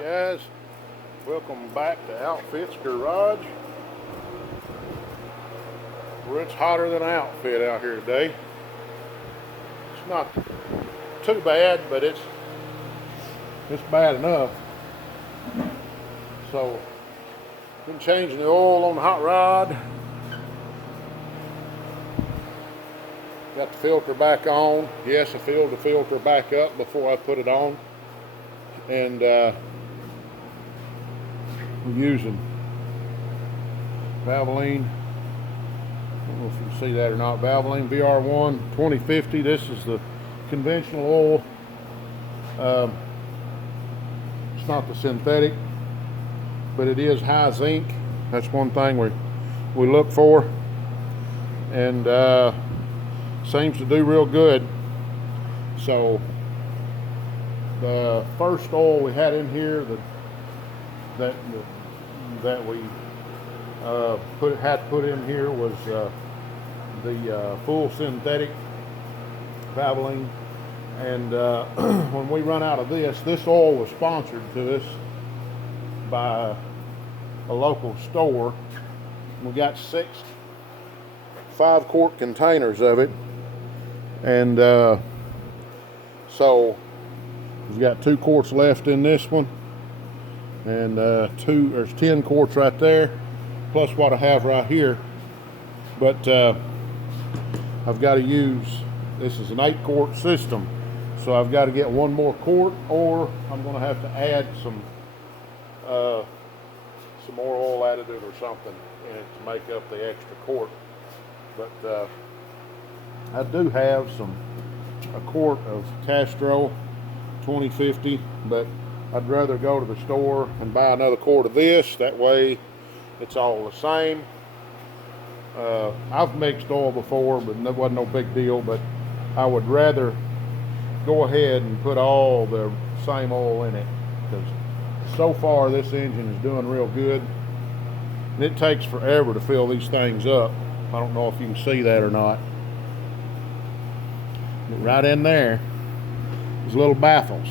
Guys, welcome back to Outfit's Garage, where it's hotter than an outfit out here today. It's not too bad, but it's bad enough. So, been changing the oil on the hot rod. Got the filter back on. Yes, I filled the filter back up before I put it on. And we're using Valvoline. I don't know if you can see that or not. Valvoline VR1 2050. This is the conventional oil. It's not the synthetic, but it is high zinc. That's one thing we look for, and seems to do real good. So the first oil we had in here that we had to put in here was the full synthetic Valvoline. And when we run out of this oil was sponsored to us by a local store. We got 6 5-quart containers of it, and so we've got 2 quarts left in this one, and there's 10 quarts right there, plus what I have right here. But I've got to use, this is an 8-quart system, so I've got to get 1 more quart, or I'm going to have to add some more oil additive or something in it to make up the extra quart. But I do have a quart of Castro 2050, but I'd rather go to the store and buy another quart of this. That way it's all the same. I've mixed oil before, but that wasn't no big deal. But I would rather go ahead and put all the same oil in it, because so far this engine is doing real good, and it takes forever to fill these things up. I don't know if you can see that or not, but right in there is little baffles,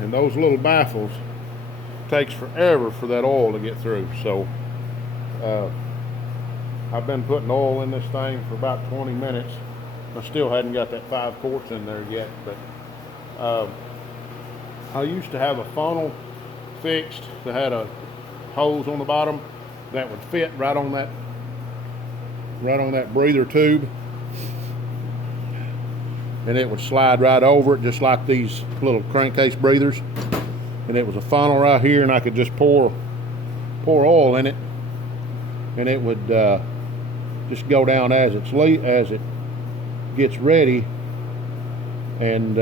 and those little baffles takes forever for that oil to get through. So I've been putting oil in this thing for about 20 minutes. I still hadn't got that 5 quarts in there yet, but I used to have a funnel fixed that had a hose on the bottom that would fit right on that breather tube, and it would slide right over it, just like these little crankcase breathers. And it was a funnel right here, and I could just pour oil in it, and it would just go down as it gets ready. And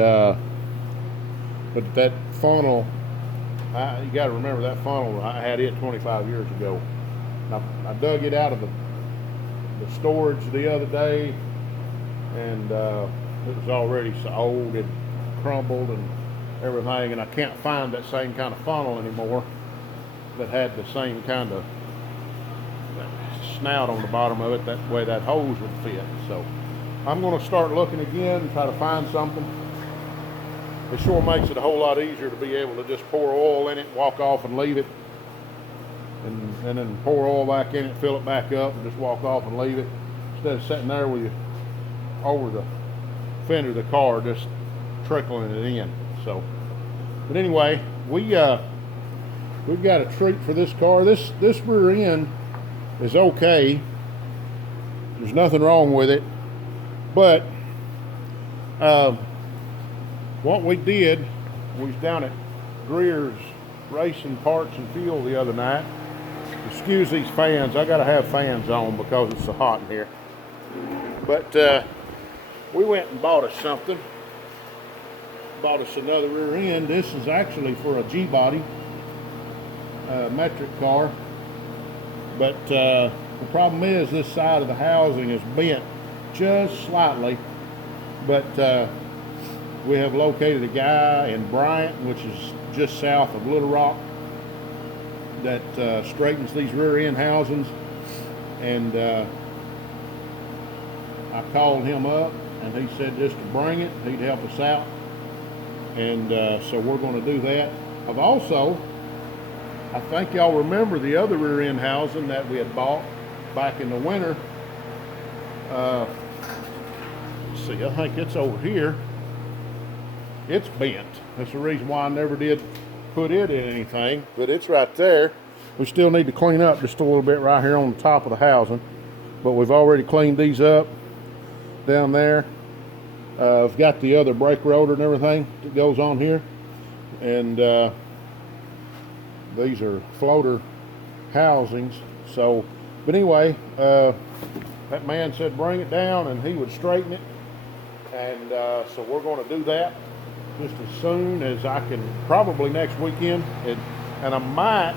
but that funnel, you got to remember, that funnel, I had it 25 years ago. I dug it out of the storage the other day, and it was already so old, it crumbled and everything, and I can't find that same kind of funnel anymore that had the same kind of snout on the bottom of it, that way that hose would fit. So I'm going to start looking again and try to find something. It sure makes it a whole lot easier to be able to just pour oil in it, walk off and leave it, and then pour oil back in it, fill it back up, and just walk off and leave it, instead of sitting there with you over the fender of the car just trickling it in. So, but anyway, we've got a treat for this car. This rear end is okay. There's nothing wrong with it, but what we did, we was down at Greer's Racing Parts and Fuel the other night. Excuse these fans, I gotta have fans on because it's so hot in here. But we went and bought us something. Bought us another rear end. This is actually for a G-body metric car. But the problem is this side of the housing is bent just slightly. But we have located a guy in Bryant, which is just south of Little Rock, that straightens these rear end housings. And I called him up, and he said just to bring it, he'd help us out. And so we're going to do that. I've also, I think y'all remember the other rear end housing that we had bought back in the winter. Let's see, I think it's over here. It's bent. That's the reason why I never did put it in anything, but it's right there. We still need to clean up just a little bit right here on the top of the housing, but we've already cleaned these up down there. I've got the other brake rotor and everything that goes on here, and these are floater housings. So, but anyway, that man said bring it down and he would straighten it, and so we're going to do that just as soon as I can, probably next weekend, and I might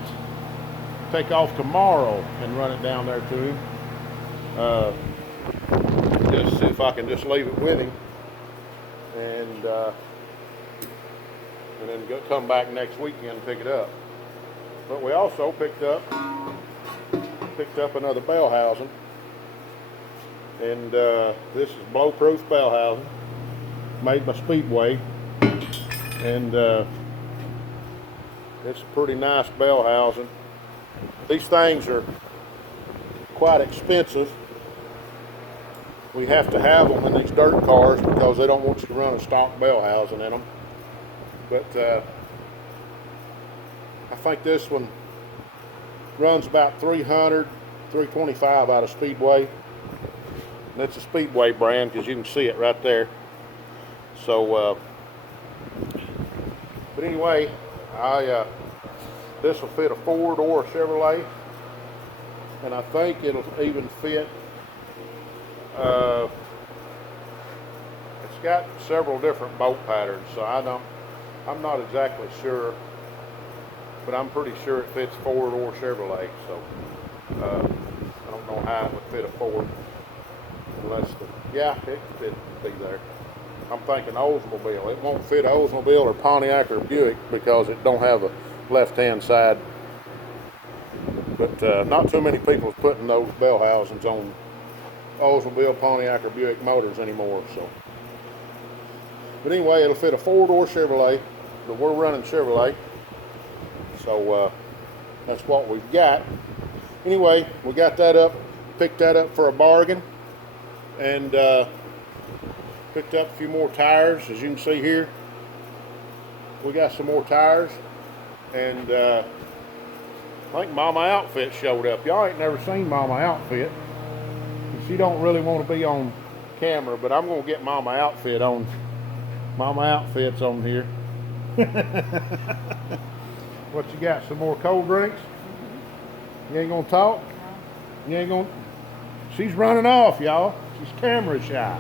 take off tomorrow and run it down there to him, just see if I can just leave it with him, and then come back next weekend and pick it up. But we also picked up another bell housing, and this is blow-proof bell housing made by Speedway, and it's a pretty nice bell housing. These things are quite expensive. We have to have them in these dirt cars because they don't want you to run a stock bell housing in them. But I think this one runs about 300, 325 out of Speedway. And it's a Speedway brand because you can see it right there. So, but anyway, this will fit a Ford or a Chevrolet, and I think it'll even fit. It's got several different bolt patterns, so I'm not exactly sure, but I'm pretty sure it fits Ford or Chevrolet. So I don't know how it would fit a Ford, unless it could be there. I'm thinking Oldsmobile. It won't fit Oldsmobile or Pontiac or Buick because it don't have a left-hand side. But not too many people are putting those bell housings on Oldsmobile, Pontiac, or Buick motors anymore. So, but anyway, it'll fit a Ford or Chevrolet. But we're running Chevrolet, so that's what we've got. Anyway, we got that up, picked that up for a bargain, and picked up a few more tires. As you can see here, we got some more tires, and I think Momma Outfit showed up. Y'all ain't never seen Momma Outfit. She don't really want to be on camera, but I'm gonna get Momma Outfit on. Momma Outfit's on here. What you got? Some more cold drinks? You ain't gonna talk? You ain't gonna? She's running off, y'all. She's camera shy.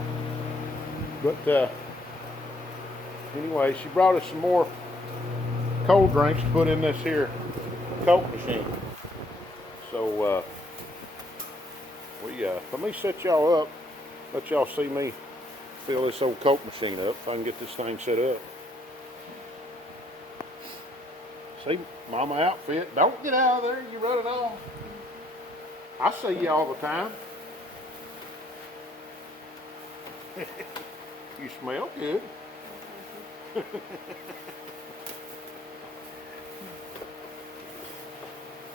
But anyway, she brought us some more cold drinks to put in this here Coke machine. So let me set y'all up, let y'all see me fill this old Coke machine up if I can get this thing set up. See, Momma Outfit, don't get out of there, you run it off. I see you all the time. You smell good.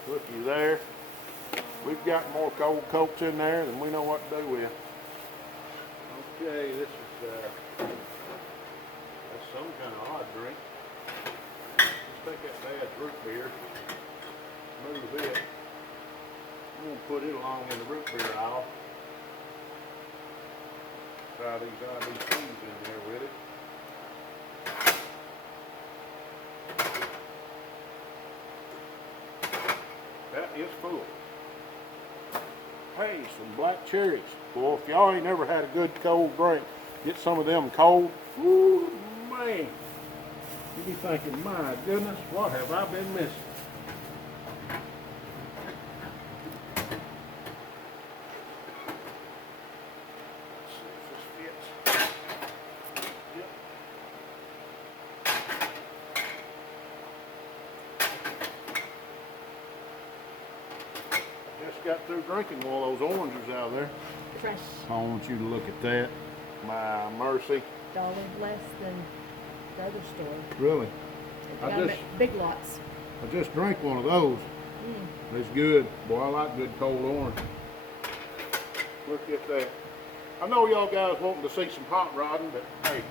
Looky there. We've got more cold Cokes in there than we know what to do with. Okay, this is that's some kind of odd drink. Let's take that bad root beer, move it. I'm gonna put it along in the root beer aisle. Try these IBCs in there with it. That is full. Hey, some black cherries. Boy, if y'all ain't never had a good cold drink, get some of them cold. Woo, man. You be thinking, my goodness, what have I been missing? Got through drinking one of those oranges out there. Fresh. I want you to look at that. My mercy. $1 less than the other store. Really? I Gotta just, make big lots. I just drank one of those. It's good. Boy, I like good cold orange. Look at that. I know y'all guys wanting to see some hot rodding, but hey,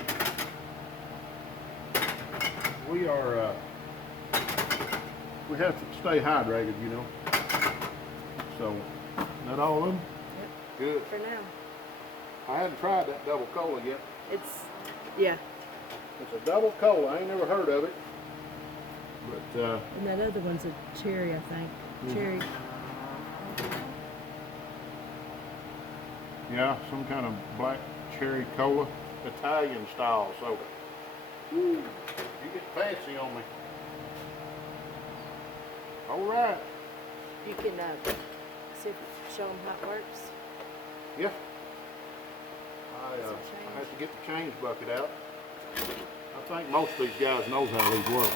we are, we have to stay hydrated, you know. So, that all of them? Yep. Good. For now. I hadn't tried that double cola yet. Yeah. It's a double cola. I ain't never heard of it. But, And that other one's a cherry, I think. Cherry. yeah, some kind of black cherry cola, Italian style soda. Ooh, you get fancy on me. All right. You can show them how it works. Yeah. I have to get the change bucket out. I think most of these guys knows how these work.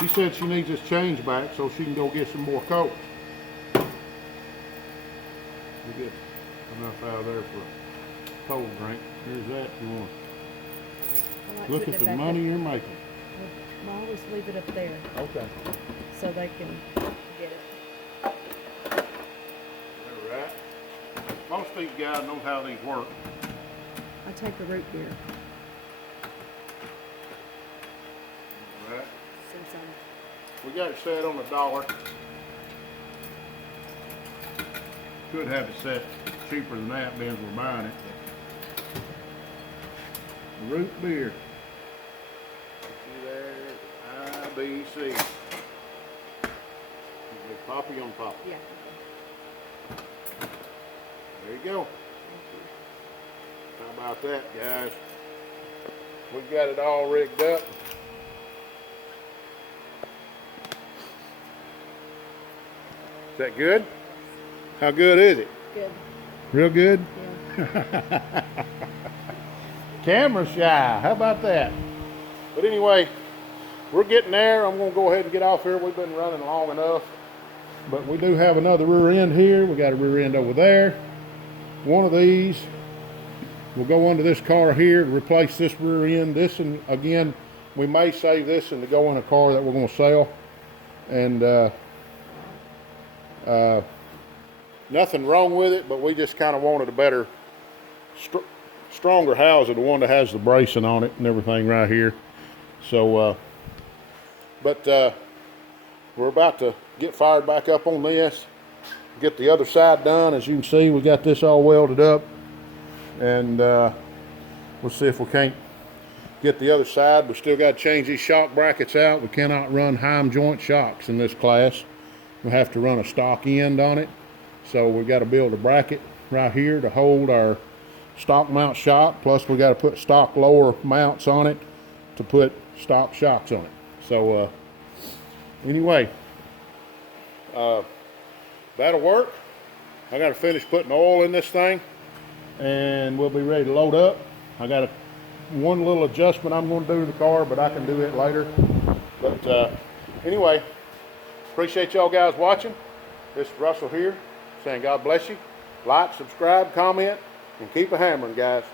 She said she needs this change back so she can go get some more Coke. We get enough out of there for a cold drink. Here's that. You want to look at the money you're making. I'll always leave it up there. Okay. So they can get it. All right. Most of these guys know how these work. I take a root beer. All right. Since We got it set on $1. Could have it set cheaper than that, being we're buying it. Root beer. See there, IBC. Poppy on poppy. Yeah. There you go. How about that, guys? We got it all rigged up. Is that good? How good is it? Good. Real good? Yeah. Camera shy. How about that? But anyway, we're getting there. I'm going to go ahead and get off here. We've been running long enough. But we do have another rear end here. We got a rear end over there. One of these will go under this car here to replace this rear end. This, and again, we may save this and to go in a car that we're going to sell. And nothing wrong with it, but we just kind of wanted a better, stronger house than the one that has the bracing on it and everything right here. So, we're about to get fired back up on this, get the other side done. As you can see, we got this all welded up, and we'll see if we can't get the other side. We still got to change these shock brackets out. We cannot run Heim joint shocks in this class. We'll have to run a stock end on it. So we got to build a bracket right here to hold our stock mount shock. Plus we got to put stock lower mounts on it to put stock shocks on it. So anyway, that'll work. I got to finish putting oil in this thing, and we'll be ready to load up. I got one little adjustment I'm going to do to the car, but I can do it later. But anyway, appreciate y'all guys watching. This is Russell here saying God bless you. Like, subscribe, comment, and keep a hammering, guys.